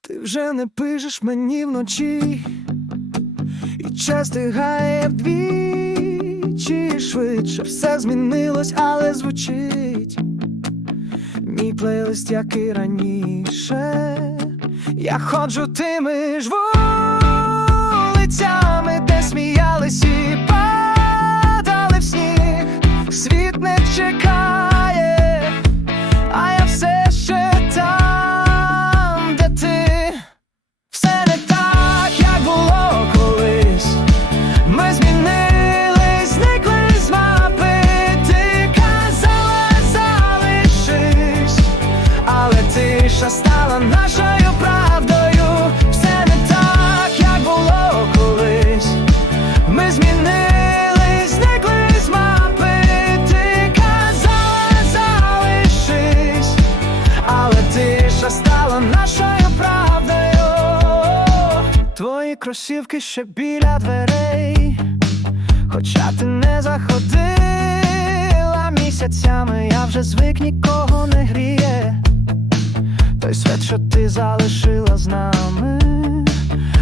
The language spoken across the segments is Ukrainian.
Ти вже не пишеш мені вночі, і час стигає вдвічі швидше. Все змінилось, але звучить. Мій плейлист, як і раніше. Я ходжу тими ж вулицями, де сміялись і падали тиша стала нашою правдою. Все не так, як було колись. Ми змінились, зникли з мапи. Ти казала, залишись, але тиша стала нашою правдою. Твої кросівки ще біля дверей, хоча ти не заходила місяцями, я вже звик нікого не гріє той світ, що ти залишила з нами,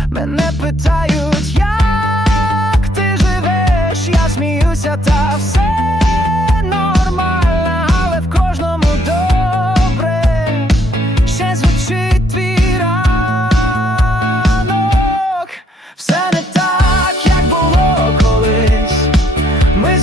мене питають, як ти живеш, я сміюся, та все нормально, але в кожному добре ще звучить твій ранок. Все не так, як було колись. Ми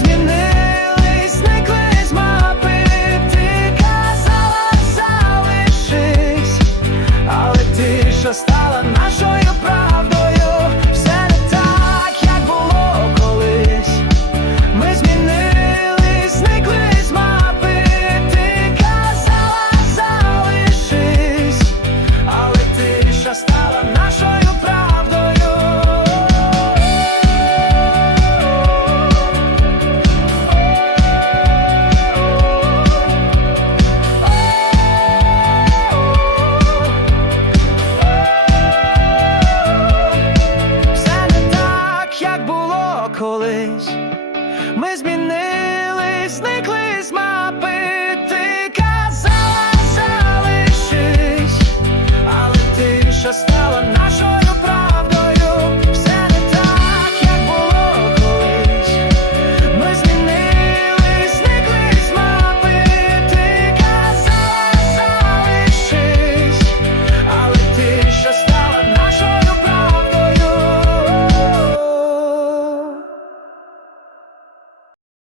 call is. Mas me